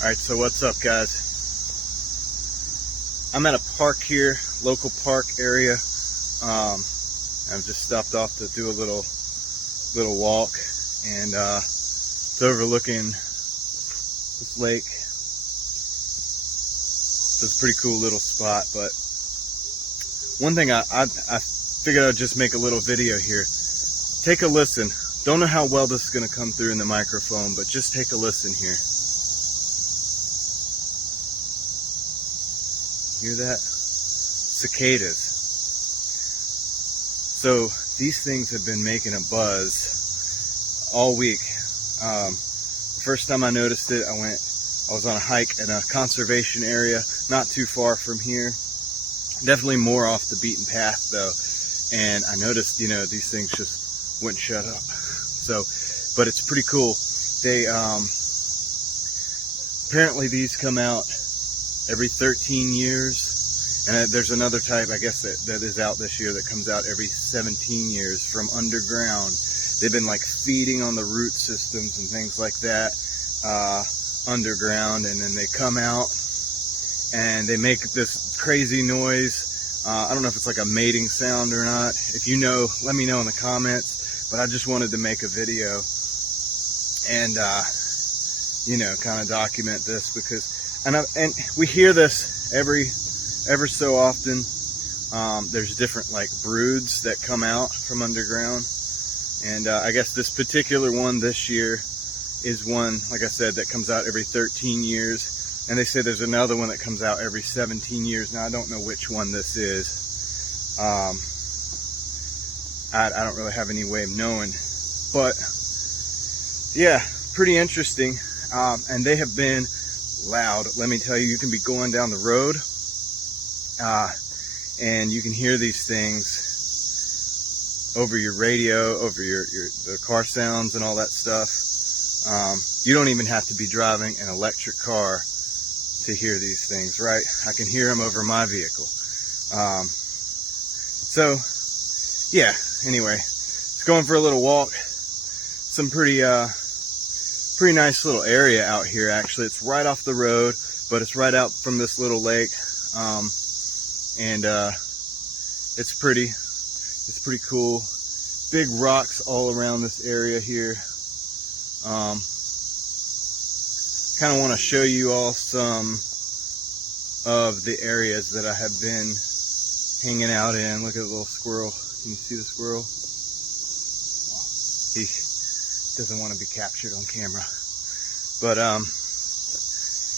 Alright, so what's up, guys? I'm at a park here, local park area. I've just stopped off to do a little walk, and it's overlooking this lake. So it's a pretty cool little spot. But one thing I figured I'd just make a little video here. Take a listen. Don't know how well this is going to come through in the microphone, but just take a listen here. Hear that? Cicadas. So these things have been making a buzz all week. The first time I noticed it, I was on a hike in a conservation area not too far from here. Definitely more off the beaten path though. And I noticed, these things just wouldn't shut up. So, but it's pretty cool. They, apparently these come out every 13 years, and there's another type, I guess, that is out this year that comes out every 17 years from underground. They've been like feeding on the root systems and things like that underground, and then they come out and they make this crazy noise. I don't know if it's like a mating sound or not. If you know, let me know in the comments, but I just wanted to make a video and kind of document this, because and we hear this every so often. There's different like broods that come out from underground, and I guess this particular one this year is one, like I said, that comes out every 13 years, and they say there's another one that comes out every 17 years. Now I don't know which one this is. I don't really have any way of knowing, but yeah, pretty interesting. And they have been loud. Let me tell you, you can be going down the road and you can hear these things over your radio, over the car sounds and all that stuff. You don't even have to be driving an electric car to hear these things, right? I can hear them over my vehicle. So yeah, anyway, just going for a little walk. Some pretty nice little area out here, actually. It's right off the road, but it's right out from this little lake. And it's pretty cool. Big rocks all around this area here. Kind of want to show you all some of the areas that I have been hanging out in. Look at the little squirrel. Can you see the squirrel? Oh, he doesn't want to be captured on camera. But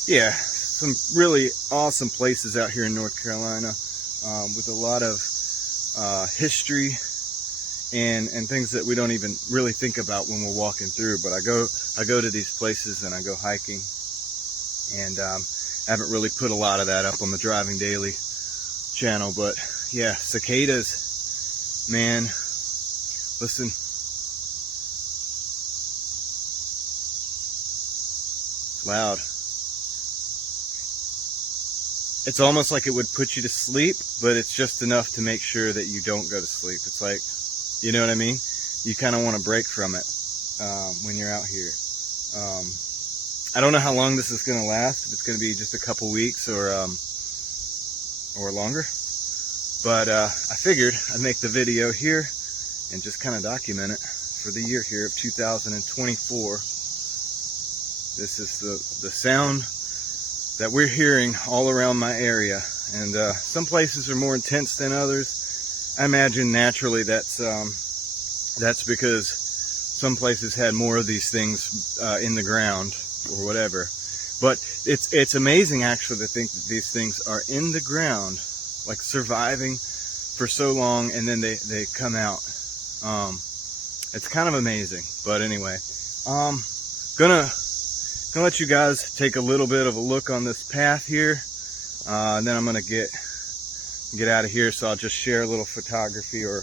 yeah, some really awesome places out here in North Carolina, with a lot of history and things that we don't even really think about when we're walking through. But I go to these places and I go hiking, and I haven't really put a lot of that up on the Driving Daily channel. But yeah, cicadas, man, listen. Loud. It's almost like it would put you to sleep, but it's just enough to make sure that you don't go to sleep. It's like, you know what I mean? You kind of want to break from it when you're out here. I don't know how long this is going to last. If it's going to be just a couple weeks or longer. But I figured I'd make the video here and just kind of document it for the year here of 2024. This is the sound that we're hearing all around my area, and some places are more intense than others. I imagine naturally that's because some places had more of these things in the ground or whatever. But it's amazing actually to think that these things are in the ground, like surviving for so long, and then they come out. It's kind of amazing. But anyway, gonna let you guys take a little bit of a look on this path here, and then I'm gonna get out of here. So I'll just share a little photography or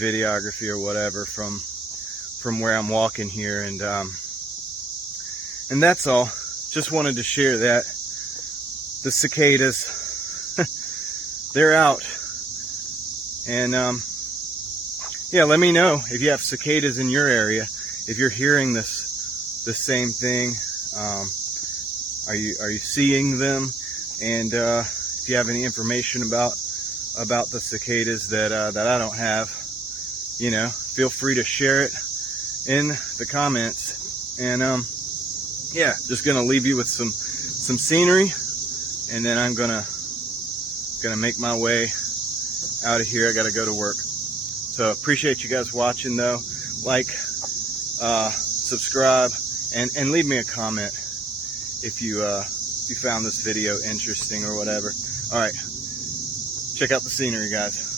videography or whatever from where I'm walking here, and that's all. Just wanted to share that. The cicadas, they're out, and yeah, let me know if you have cicadas in your area, if you're hearing the same thing. Are you seeing them? And if you have any information about the cicadas that I don't have, you know, feel free to share it in the comments. And yeah, just gonna leave you with some scenery, and then I'm gonna make my way out of here. I gotta go to work. So appreciate you guys watching though. Like, subscribe, and leave me a comment if you found this video interesting or whatever. All right, check out the scenery, guys.